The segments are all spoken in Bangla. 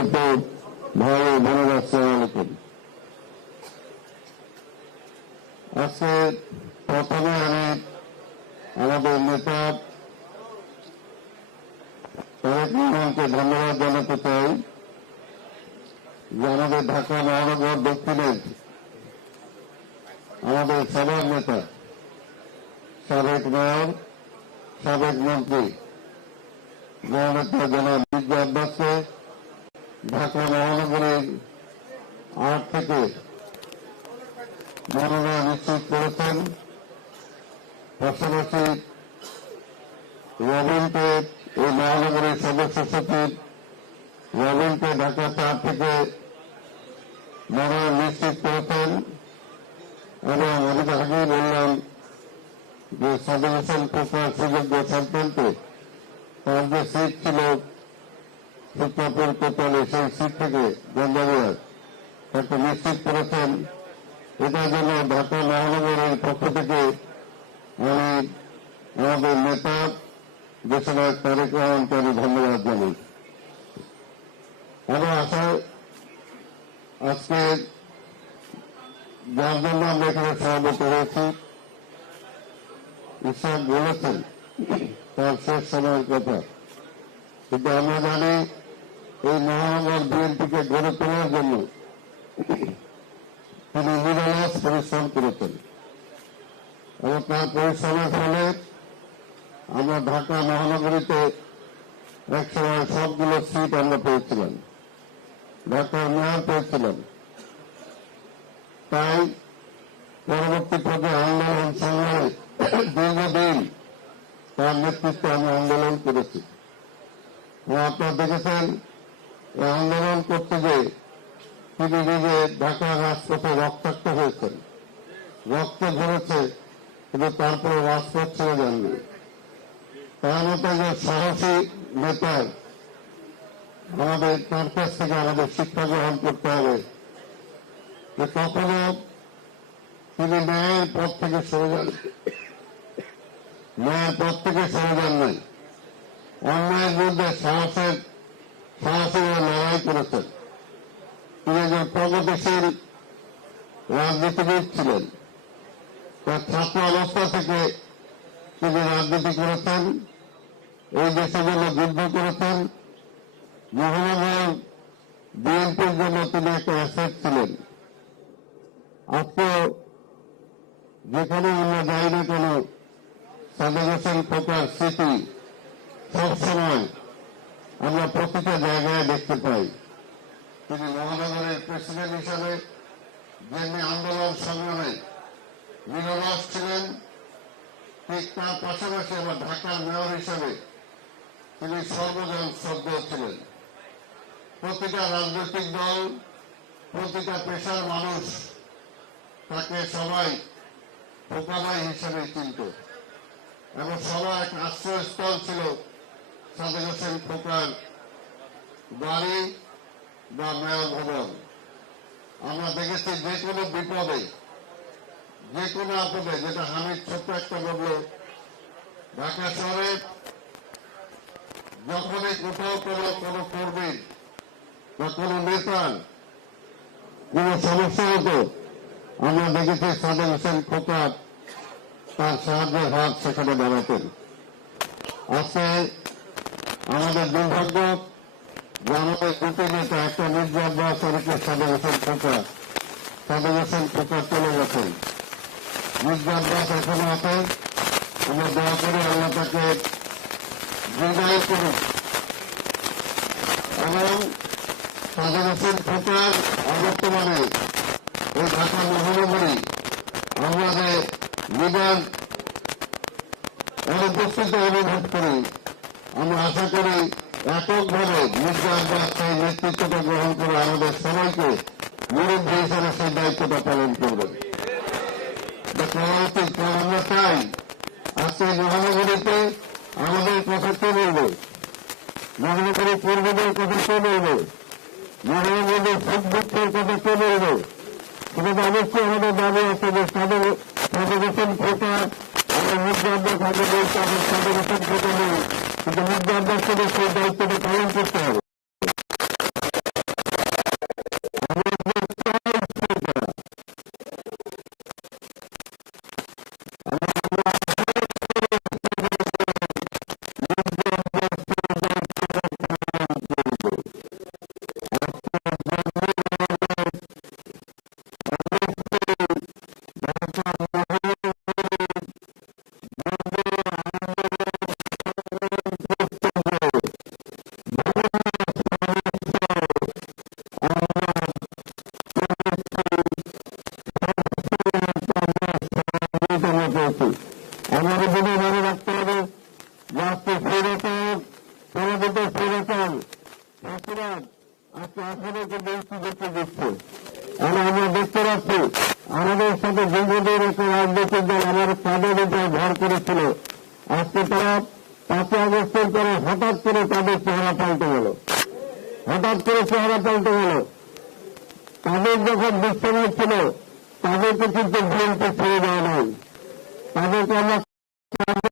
সম্মানিত ভাই বোনেরা আসসালামু আলাইকুম আজকে প্রথমে আমি আমাদের নেতা তারেক রহমানকে ধন্যবাদ জানাতে চাই যে আমাদের ঢাকা মহানগর দক্ষিণের আমাদের সবার নেতা সাবেক মেয়র, সাবেক মন্ত্রী জননেতা জনাব মির্জা আব্বাসকে ঢাকা মহানগরের আট থেকে মনোনয়ন নিশ্চিত করেছেন পাশাপাশি রবিনকে এই মহানগরের সদস্য সচিব রবিনকে ঢাকা চার থেকে মনোনয়ন নিশ্চিত করেছেন এবং আমি আগেই বললাম যে সাদা হোসেন সুযোগ্য সন্তানকে তার যে সিট ছিল সুপ্রাপুর কোটালে সেই সিট থেকে গন্ডারিয়ার তাকে নিশ্চিত করেছেন এটার জন্য ঢাকা মহানগরের পক্ষ থেকে আমি আমাদের নেতা দেশের তারেক রহমানকে আমি ধন্যবাদ জানাই আরও আশা আজকে যার জন্য আমরা এখানে সমাবেত হয়েছি ঈশ্বর বলেছেন তার শেষ সময়ের কথা কিন্তু আমরা জানি এই মহানগর বিএনপিকে গড়ে তোলার জন্য তিনি নিরলস পরিশ্রম করেছেন। এবং তার পরিশ্রমের ফলে আমরা ঢাকা মহানগরীতে এক সময় সবগুলো সিট আমরা পেয়েছিলাম। ঢাকার মেয়র পেয়েছিলাম। তাই পরবর্তী পর্যায়ে আন্দোলন সংগ্রামে দীর্ঘদিন তার নেতৃত্বে আমি আন্দোলন করেছি। আপনারা দেখেছেন আন্দোলন করতে গিয়ে তিনি নিজে ঢাকার রাজপথে রক্তাক্ত হয়েছেন। রক্ত ঝরেছে কিন্তু তারপরে রাজপথ ছেড়ে যাননি তার মতো যে সাহসী নেতার আমাদের তার কাছ থেকে আমাদের শিক্ষা গ্রহণ করতে হবে, যে কখনো তিনি ন্যায়ের পথ থেকে সরে যান ন্যায়ের পথ থেকে সরে যান নাই অন্যায়ের বিরুদ্ধে সাহসের করেছেন। তিনি একজন প্রগতিশীল রাজনীতিবিদ ছিলেন। তার ছাত্র অবস্থা থেকে তিনি রাজনীতি করেছেন, এই দেশের জন্য যুদ্ধ করেছেন মহানগর বিএনপির জন্য তিনি একটা অ্যাসেট ছিলেন। আজকে যেখানে আমরা যাই না কেন সাদেক হোসেন খোকার স্মৃতি সবসময় আমরা প্রতিটা জায়গায় দেখতে পাই। তিনি মহানগরের প্রেসিডেন্ট হিসাবে যেমনি আন্দোলন সংগ্রামে নিরলস ছিলেন ঠিক তার পাশাপাশি আবার ঢাকার মেয়র হিসাবে তিনি সর্বজন শ্রদ্ধেয় ছিলেন। প্রতিটা রাজনৈতিক দল, প্রতিটা পেশার মানুষ তাকে সবাই পোকাবাই হিসেবে চিনত এবং সবার এক আশ্রয়স্থল ছিল সাদেক হোসেন খোকার বাড়ি। বা মেয়র ভবন আমরা দেখেছি যে কোনো বিপদে, যে কোনো আপদে, যেটা হামিদ ছোট্ট একটা বলল ঢাকা শহরে যখনই কোথাও কোনো কোনো কর্মীর বা কোনো নেতার কোনো সমস্যা হতো, আমরা দেখেছি সাদেক হোসেন খোকার তার সাহায্যের হাত সেখানে বাড়াতেন। আজকে আমাদের দুর্ভাগ্য এবং সাদেক হোসেন খোকার অবর্তমানে এই ঢাকা মহানগরী আমাদের লিডার অনুপস্থিত অনুভব করি আমরা আশা করি এককভাবে মির্জা আব্বাস নেতৃত্বটা গ্রহণ করে আমাদের সবাইকে মুরব্বী হিসেবে সেই দায়িত্বটা পালন করবেন। আমরা চাই। আজকে মহানগরীতে আমাদের কথা কে বলবে? মহানগরীর কর্মীদের কথা কে বলবে? মহানগরীর ফুটবুকের কথা কে বলবে? সেটা অবশ্যই আমাদের দাবি আছে যে তাদের ফেডারেশন কোটা আমরা মুদ্রা আব্বাস আমাদের ফেডারেশন কোটা নেই। কিন্তু মুদ্রা আব্বাস থেকে সেই দায়িত্বটা পালন করতে তাদেরকে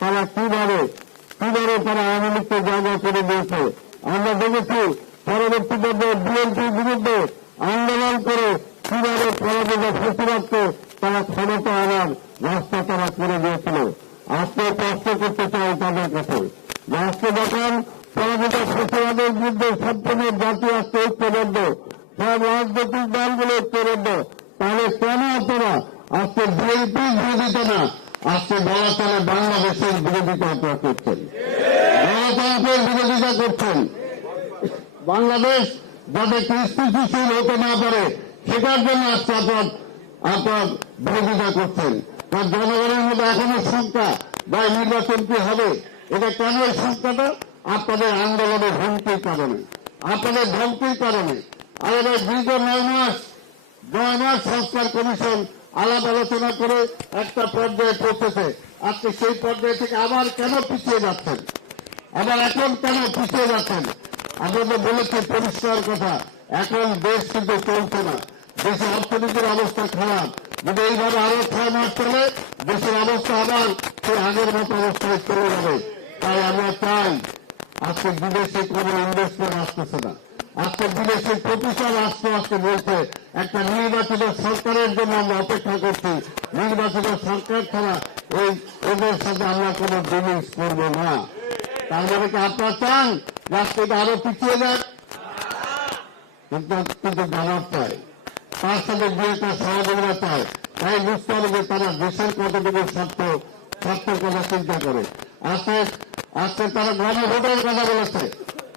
তারা কীভাবে কীভাবে তারা আওয়ামী লীগকে জায়গা করে দিয়েছে। আমরা দেখেছি পরবর্তী পর্যায়ে বিএনপির বিরুদ্ধে আন্দোলন করে কীভাবে পরাজয় প্রতিবাদকে তারা ক্ষমতা আনার রাস্তা তারা করে দিয়েছিল। আজকে প্রশ্ন করতে চাই তাদের কাছে। আজকে যখন পরাজয় প্রতিবাদের বিরুদ্ধে সম্পূর্ণ জাতি আজকে ঐক্যবদ্ধ, সব রাজনৈতিক দলগুলো ঐক্যবদ্ধ, তাহলে কেন আপনারা আজকে বিএনপির বিরোধিতা না আজকে বলা বাংলাদেশের বিরোধিতা আপনারা করছেন। গণতন্ত্রের বিরোধিতা করছেন। বাংলাদেশ যাতে স্থিতিশীল হতে না পারে সেটার জন্য আজকে আপনার আপনার বিরোধিতা করছেন। জনগণের মধ্যে এখনও শঙ্কা বা নির্বাচন কি হবে, এটা কেন এই শঙ্কাটা? আপনাদের আন্দোলনের হুমকির কারণে, আপনাদের ধমকির কারণে। আমাদের দীর্ঘ নয় মাস নয় মাস সংস্কার কমিশন আলাপ আলোচনা করে একটা পর্যায়ে পৌঁছেছে। আপনি সেই পর্যায়ে থেকে আবার কেন পিছিয়ে যাচ্ছেন? আবার এখন কেন পিছিয়ে যাচ্ছেন? আপনাদের বলেছে পরিষ্কার কথা, এখন দেশ কিন্তু চলছে না। দেশের অর্থনীতির অবস্থা খারাপ। যদি এইভাবে আরও ছয় মাস চলে, দেশের অবস্থা আবার সেই আগের মতো অবস্থায় চলে যাবে। তাই আমরা চাই, আজকে বিদেশে কোনো ইনভেস্টমেন্ট আসতেছে না। আজকে বিদেশের প্রতিষ্ঠান আসতে আসতে বলছে, একটা নির্বাচিত সরকারের জন্য আমরা অপেক্ষা করছি। নির্বাচিত সরকার ছাড়া এই ওদের সাথে আমরা কোনো ডিলিংস করব না। তার মানে কি আপনারা চান রাষ্ট্রটা আরও পিছিয়ে যাক? কিন্তু কিন্তু জবাব চাই তার সাথে একটা সহযোগিতা চায় তাই বুঝতে হবে যে তারা দেশের কতটুকু স্বার্থ, স্বার্থের কথা চিন্তা করে। আজকে আজকে তারা গণভোটের কথা বলেছে।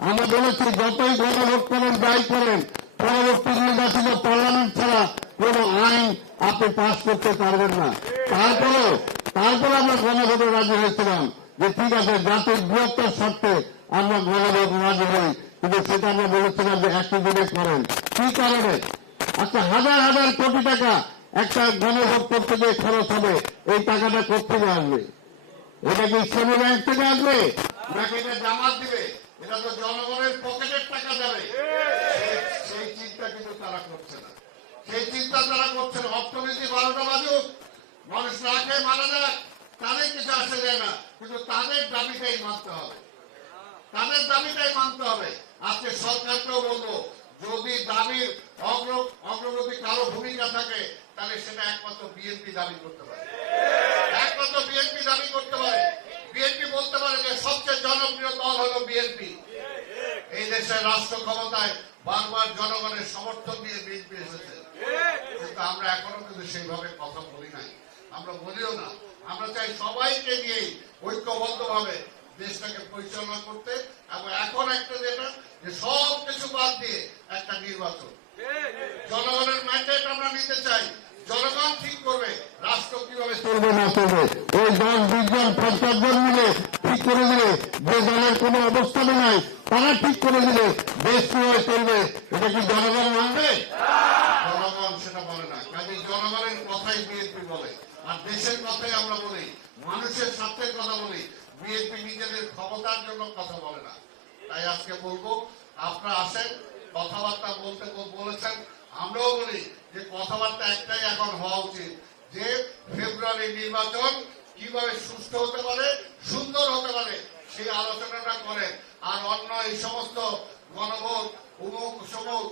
আমরা বলেছি, যতই গণভোট করেন, যাই করেন, পরবর্তী নির্বাচিত পার্লামেন্ট ছাড়া কোন আইন আপনি পাশ করতে পারবেন না। তারপরে তারপরে আমরা গণভোটে রাজি হয়েছিলাম যে ঠিক আছে, জাতির বৃহত্তর স্বার্থে আমরা গণভোট রাজি হই। কিন্তু সেটা আমরা বলেছিলাম যে একটি দিনে করেন। কি কারণে? আচ্ছা হাজার হাজার কোটি টাকা একটা গণভোট করতে গিয়ে খরচ হবে, এই টাকাটা কোথেকে আসবে? এটা কি ইসলামী ব্যাংক থেকে আসবে? নাকি এটা জামাত দিবে? এটা তো জনগণের পকেটের টাকা যাবে। সেই- চিন্তা কিন্তু তারা করছে না। সেই চিন্তা তারা করছে না। অর্থনীতি বারোটা বাজুক, মানুষ না খেয়ে মারা যাক, তাদের কিছু আসে যায় না। কিন্তু তাদের দাবিটাই মানতে হবে। তাদের দাবিটাই মানতে হবে। আজকে সরকারকেও বলব, যদি দাবির অগ্র- অগ্রগতি কারও ভূমিকা থাকে, তাহলে সেটা একমাত্র বিএনপি দাবি করতে পারে একমাত্র বিএনপি দাবি করতে পারে বিএনপি বলতে পারে যে সবচেয়ে জনপ্রিয় দল হলো বিএনপি এই দেশের রাষ্ট্র ক্ষমতায় বারবার জনগণের সমর্থন দিয়ে বিএনপি এসেছে কিন্তু আমরা এখনও কিন্তু সেইভাবে কথা বলি নাই। আমরা বলিও না। আমরা চাই সবাইকে নিয়ে ঐক্যবদ্ধ ভাবে দেশটাকে পরিচালনা করতে এবং এখন একটা যেটা, যে সব কিছু বাদ দিয়ে একটা নির্বাচন। জনগণের ম্যান্ডেট আমরা নিতে চাই। জনগণ ঠিক করবে রাষ্ট্র কীভাবে চলবে না চলবে ওই দশ বিশ পঞ্চাশ জন মিলে ঠিক করে দিলে যে দলের কোনো অবস্থানে নাই তারা ঠিক করে দিলে দেশ কীভাবে চলবে এটা কি জনগণ মানবে? জনগণ কথাই বিএনপি বলে আর দেশের কথাই আমরা বলি মানুষের স্বার্থের কথা বলি বিএনপি নিজেদের ক্ষমতার জন্য কথা বলে না। তাই আজকে বলব আপনারা আসেন কথাবার্তা বলতে বলেছেন আমরাও বলি যে কথাবার্তা একটাই এখন হওয়া উচিত যে ফেব্রুয়ারি নির্বাচন কীভাবে সুস্থ হতে পারে, সুন্দর হতে পারে সেই আলোচনাটা করেন। আর অন্য এই সমস্ত গণভোট, উমুক, সমুক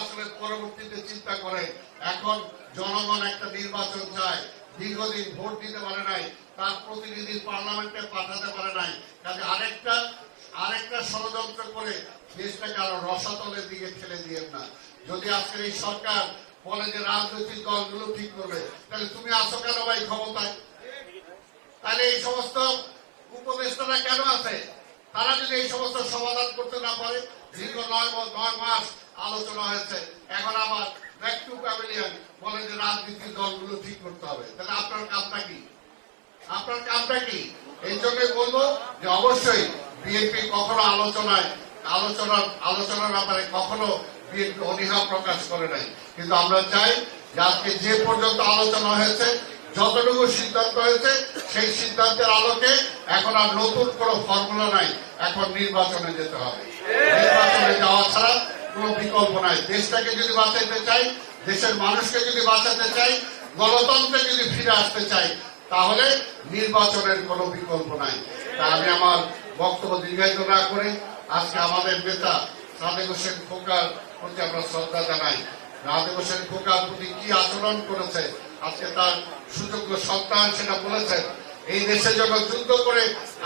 আসলে পরবর্তীতে চিন্তা করে এখন জনগণ একটা নির্বাচন চায়, দীর্ঘদিন ভোট দিতে পারে নাই, তার প্রতিনিধি পার্লামেন্টে পাঠাতে পারে নাই। কাজে আরেকটা আরেকটা ষড়যন্ত্র করে দেশটাকে আরও রসাতলের দিকে ঠেলে দিয়েন না। যদি আজকের এই সরকার বলে যে রাজনৈতিক দলগুলো ঠিক করবে, তাহলে তুমি আসো কেন ভাই ক্ষমতায়? তাহলে এই সমস্ত উপদেষ্টারা কেন আছে? তারা যদি এই সমস্ত সমাধান করতে না পারে, দীর্ঘ নয় নয় মাস আলোচনা হয়েছে। এখন আবার ব্যাক টু প্যাভিলিয়ন বলেন যে রাজনীতির দলগুলো ঠিক করতে হবে। তাহলে আপনার কাজটা কি? আপনার কাজটা কি? এই জন্যই বলব যে অবশ্যই বিএনপি কখনো আলোচনায়, আলোচনার আলোচনার ব্যাপারে কখনো অনীহা প্রকাশ করে নাই। কিন্তু আমরা চাই যে আজকে যে পর্যন্ত আলোচনা হয়েছে, যতটুকু সিদ্ধান্ত হয়েছে, সেই সিদ্ধান্তের আলোকে এখন আর নতুন কোনো ফর্মুলা নাই। এখন নির্বাচনে যেতে হবে। নির্বাচনে যাওয়া ছাড়া কোনো বিকল্প নাই। দেশটাকে যদি বাঁচাইতে চাই, দেশের মানুষকে যদি বাঁচাতে চাই, গণতন্ত্রে যদি ফিরে আসতে চাই, তাহলে নির্বাচনের কোনো বিকল্প নাই। তা আমি আমার বক্তব্য দীর্ঘায়িত না করে আজকে আমাদের নেতা সাদেক হোসেন খোকার প্রতি আমরা শ্রদ্ধা জানাই। সাদেক হোসেন খোকার প্রতি কি আচরণ করেছে? আজকে তার সুযোগ্য সন্তান সেটা বলেছেন এই দেশের জন্য যুদ্ধ করে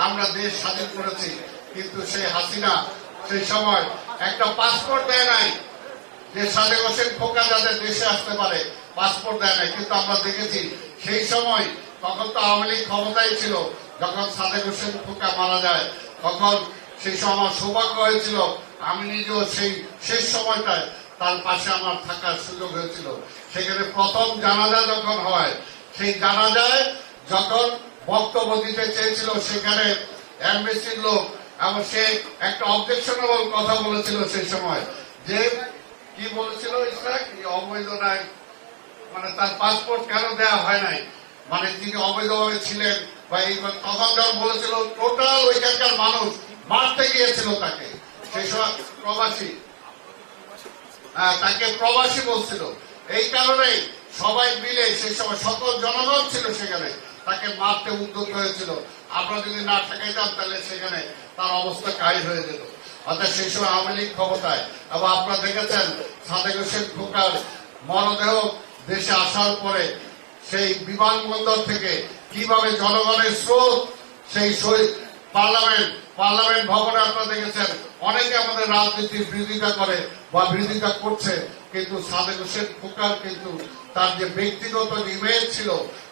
আমরা দেশ স্বাধীন করেছি। কিন্তু সেই হাসিনা সেই সময় একটা পাসপোর্ট দেয় নাই। যে সাদেক হোসেন খোকা যাতে দেশে আসতে পারে, পাসপোর্ট দেয় নাই। কিন্তু আমরা দেখেছি সেই সময় তখন তো আওয়ামী লীগ ক্ষমতায় ছিল, যখন সাদেক হোসেন খোকা মারা যায়, তখন সেই সময় সৌভাগ্য হয়েছিল আমি নিজেও সেই শেষ সময়টায় তার পাশে আমার থাকার সুযোগ হয়েছিল। সেখানে প্রথম জানাজা যখন হয়, সেই জানাজায় যখন বক্তব্য দিতে চেয়েছিল, সেখানে লোক এবং সে একটা অবজেকশনেবল কথা বলেছিল সেই সময় যে, কি বলেছিল এই অবৈধ নাই। মানে তার পাসপোর্ট কেন দেওয়া হয় নাই? মানে তিনি অবৈধভাবে ছিলেন বা এই তখন যখন বলেছিল টোটাল ওইখানকার মানুষ মারতে গিয়েছিল তাকে। প্রবাসী। হ্যাঁ, তাকে প্রবাসী বলছিল। এই কারণে সবাই মিলে সেই সময় সকল জনগণ ছিল সেখানে। তাকে মারতে উদ্যোগ হয়েছিল। আমরা যদি না ঠেকাইতাম তাহলে সেখানে তার অবস্থা কাহিল হয়ে যেত। অর্থাৎ সেই সময় আওয়ামী লীগ ক্ষমতায়। এবং আপনারা দেখেছেন সাদেক হোসেন খোকার মরদেহ দেশে আসার পরে সেই বিমানবন্দর থেকে কীভাবে জনগণের স্রোত সেই পার্লামেন্ট পার্লামেন্ট ভবনে আপনারা দেখেছেন অনেকে আমাদের রাজনীতির বিরোধিতা করে বা বিরোধিতা করছে, কিন্তু সাদেক হোসেন খোকার কিন্তু তার যে ব্যক্তিগত ইমেজ ছিল,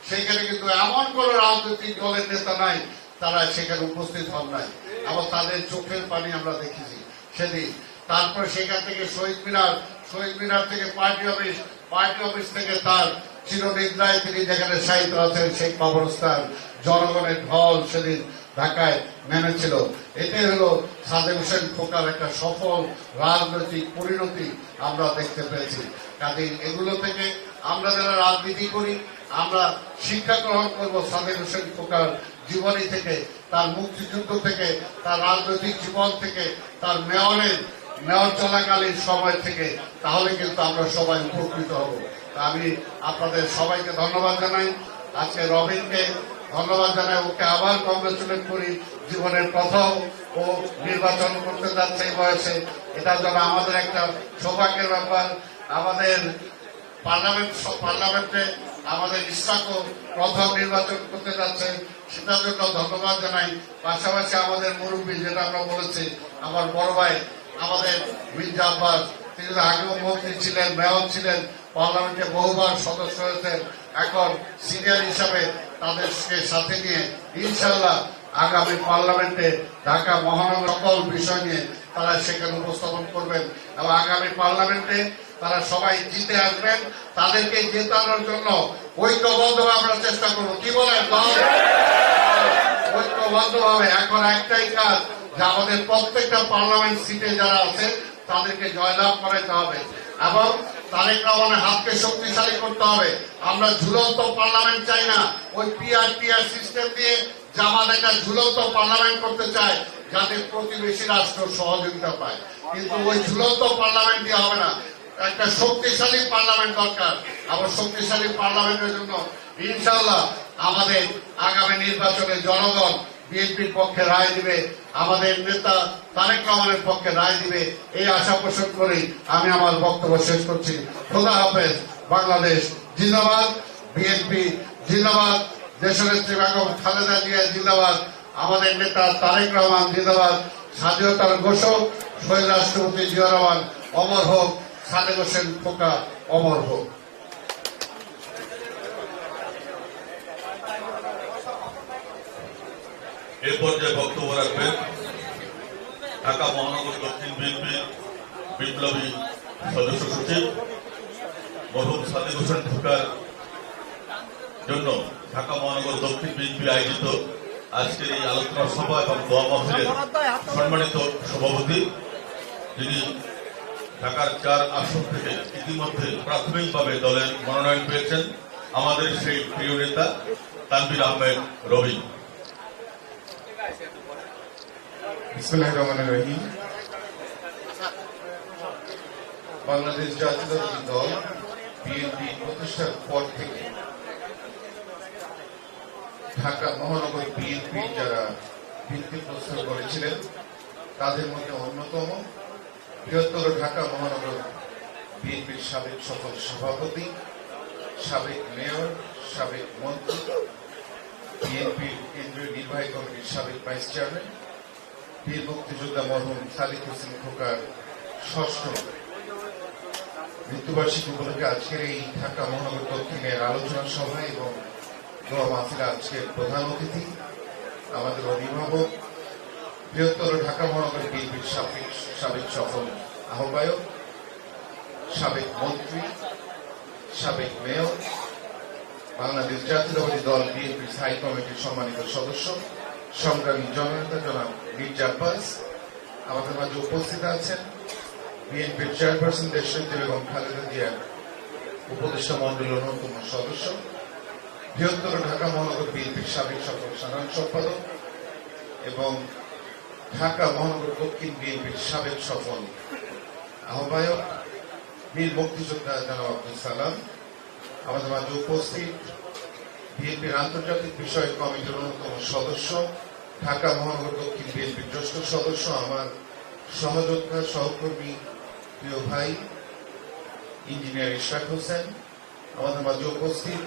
সেখানে কিন্তু এমন কোন রাজনৈতিক দলের নেতা নাই, তারা সেখানে উপস্থিত হন নাই। এবং তাদের চোখের পানি আমরা দেখেছি সেদিন। তারপরে সেখান থেকে শহীদ মিনার শহীদ মিনার থেকে পার্টি অফিস পার্টি অফিস থেকে তার চিরনিদ্রায় তিনি যেখানে সাহিত্য আছেন, সেই কবরস্থান, জনগণের ঢল সেদিন ঢাকায় নেমেছিল। এটাই হলো সাদেক হোসেন খোকার একটা সফল রাজনৈতিক পরিণতি আমরা দেখতে পেয়েছি। কাজে এগুলো থেকে আমরা যারা রাজনীতি করি, আমরা শিক্ষা গ্রহণ করব সাদেক হোসেন খোকার জীবনী থেকে, তার মুক্তিযুদ্ধ থেকে, তার রাজনৈতিক জীবন থেকে, তার মেয়রের মেয়র চলাকালীন সময় থেকে, তাহলে কিন্তু আমরা সবাই উপকৃত হব। আমি আপনাদের সবাইকে ধন্যবাদ জানাই। আজকে রবিনকে ধন্যবাদ জানাই, ওকে আবার কংগ্রেচুলেট করি জীবনের প্রথম ও নির্বাচন করতে যাচ্ছে বয়সে। এটা যেন আমাদের একটা সৌভাগ্যের ব্যাপার। আমাদের পার্লামেন্ট পার্লামেন্টে আমাদের ইসলাকও প্রথম নির্বাচন করতে যাচ্ছে। সেটার জন্য ধন্যবাদ জানাই। পাশাপাশি আমাদের মুরব্বী, যেটা আমরা বলেছি, আমার বড় ভাই, আমাদের মির্জা আব্বাস, তিনি আগেও মন্ত্রী ছিলেন, মেয়র ছিলেন, পার্লামেন্টে বহুবার সদস্য হয়েছেন। এখন সিনিয়র হিসাবে তাদেরকে সাথে নিয়ে ইনশাল্লাহ আগামী পার্লামেন্টে ঢাকা মহানগর সকল বিষয় নিয়ে তারা সেখানে উপস্থাপন করবেন এবং আগামী পার্লামেন্টে তারা সবাই জিতে আসবেন। তাদেরকে জেতানোর জন্য ঐক্যবদ্ধভাবে আমরা চেষ্টা করব। কি বলেন? ঐক্যবদ্ধভাবে। এখন একটাই কাজ যে আমাদের প্রত্যেকটা পার্লামেন্ট সিটে যারা আছে, তাদেরকে জয়লাভ করাইতে হবে। এবং তারেক রহমানের হাতকে শক্তিশালী করতে হবে। আমরা ঝুলন্ত পার্লামেন্ট চাই না। ওই সিস্টেম দিয়ে জামাত একটা ঝুলন্ত পার্লামেন্ট করতে চায়, যাতে প্রতিবেশী রাষ্ট্র সহযোগিতা পায়। কিন্তু ওই ঝুলন্ত পার্লামেন্ট দিয়ে হবে না। একটা শক্তিশালী পার্লামেন্ট দরকার। আবার শক্তিশালী পার্লামেন্টের জন্য ইনশাল্লাহ আমাদের আগামী নির্বাচনে জনগণ বিএনপির পক্ষে রায় দিবে। আমাদের নেতা তারেক রহমানের পক্ষে রায় দিবে, এই আশা পোষণ করেই আমি আমার বক্তব্য শেষ করছি। খোদা হাফেজ, বাংলাদেশ জিন্দাবাদ বিএনপি জিন্দাবাদ দেশনেত্রী বেগম খালেদা জিয়া জিন্দাবাদ, আমাদের নেতা তারেক রহমান জিন্দাবাদ, স্বাধীনতার ঘোষক শহীদ রাষ্ট্রপতি জিয়া রহমান, অমর হোক, সাদেক হোসেন খোকা অমর হোক। এ পর্যায়ে বক্তব্য রাখবেন, ঢাকা মহানগর দক্ষিণ বিএনপি বিপ্লবী সদস্য সচিব মরহুম সাদিক হোসেন ঢোকার জন্য ঢাকা মহানগর দক্ষিণ বিএনপি আয়োজিত আজকের এই আলোচনা সভা এবং দোয়া মাহফিলের সম্মানিত সভাপতি, যিনি ঢাকার চার আসন থেকে ইতিমধ্যে প্রাথমিকভাবে দলের মনোনয়ন পেয়েছেন, আমাদের সেই প্রিয় নেতা তানবির আহমেদ রবি। বাংলাদেশ জাতীয়তাবাদী দল বিএনপি প্রতিষ্ঠার পর থেকে ঢাকা মহানগর বিএনপি যারা ভিত্তিপ্রস্তর করেছিলেন, তাদের মধ্যে অন্যতম বৃহত্তর ঢাকা মহানগর বিএনপির সাবেক সফল সভাপতি, সাবেক মেয়র, সাবেক মন্ত্রী, বিএনপির কেন্দ্রীয় নির্বাহী কমিটির সাবেক ভাইস চেয়ারম্যান বীর মুক্তিযোদ্ধা মরহুম সাদিক হোসেন খোকার ষষ্ঠ মৃত্যুবার্ষিকী উপলক্ষে আজকের এই ঢাকা মহানগর দক্ষিণের আলোচনা সভা এবং দোয়া মাহফিলে আজকের প্রধান অতিথি, আমাদের অভিভাবক, বৃহত্তর ঢাকা মহানগর বিএনপির সাবেক সাবেক সফল আহ্বায়ক, সাবেক মন্ত্রী, সাবেক মেয়র, বাংলাদেশ জাতীয়তাবাদী দল বিএনপির স্থায়ী কমিটির সম্মানিত সদস্য, সংগ্রামী জননেতা জনাব মির্জা আব্বাস আমাদের মাঝে উপস্থিত আছেন। বিএনপির চেয়ারপারসন দেশনেত্রী বেগম খালেদা জিয়ার উপদেষ্টা মন্ডলের অন্যতম সদস্য, বৃহত্তর ঢাকা মহানগর বিএনপির সাবেক সকল সাধারণ সম্পাদক এবং ঢাকা মহানগর দক্ষিণ বিএনপির সাবেক সফল আহ্বায়ক, বীর মুক্তিযোদ্ধা জনাব আব্দুল সালাম, আমাদের মাঝে উপস্থিত বিএনপির আন্তর্জাতিক বিষয়ক কমিটির অন্যতম সদস্য ঢাকা মহানগর দক্ষিণ বিএনপির জ্যেষ্ঠ সদস্য, আমার সহযোদ্ধা, সহকর্মী, প্রিয় ভাই, ইঞ্জিনিয়ার ইশরাক হোসেন, আমাদের মাঝে উপস্থিত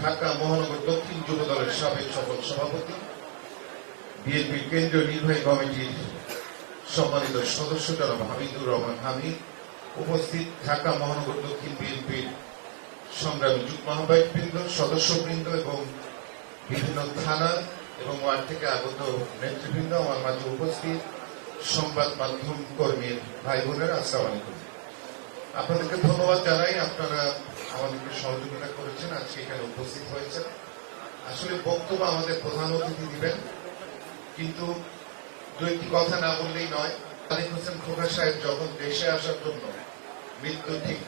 ঢাকা মহানগর দক্ষিণ যুব দলের সাবেক সফল সভাপতি, বিএনপির কেন্দ্রীয় নির্বাহী কমিটির সম্মানিত সদস্য জনাব হামিদুর রহমান হামিদ, উপস্থিত ঢাকা মহানগর দক্ষিণ বিএনপির সংগ্রামী যুগ্ম আহ্বায়কবৃন্দ, সদস্যবৃন্দ এবং বিভিন্ন থানা এবং ওয়ার্ড থেকে আগত নেতৃবৃন্দ আমার মাঝে উপস্থিত সংবাদ মাধ্যম কর্মীর ভাই বোনেরা, আসসালাম আপনাদেরকে ধন্যবাদ জানাই, আপনারা আমাদেরকে সহযোগিতা করেছেন, আজকে এখানে উপস্থিত হয়েছেন। আসলে বক্তব্য আমাদের প্রধান অতিথি দিবেন, কিন্তু দু একটি কথা না বললেই নয় তারিক হোসেন খোকা সাহেব যখন দেশে আসার জন্য মৃত্যু ঠিক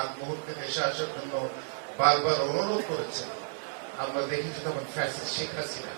আগ মুহূর্তে দেশে আসার জন্য বারবার অনুরোধ করেছেন, আমরা দেখেছি তখন ফ্যাসিস্ট শেখ হাসিনা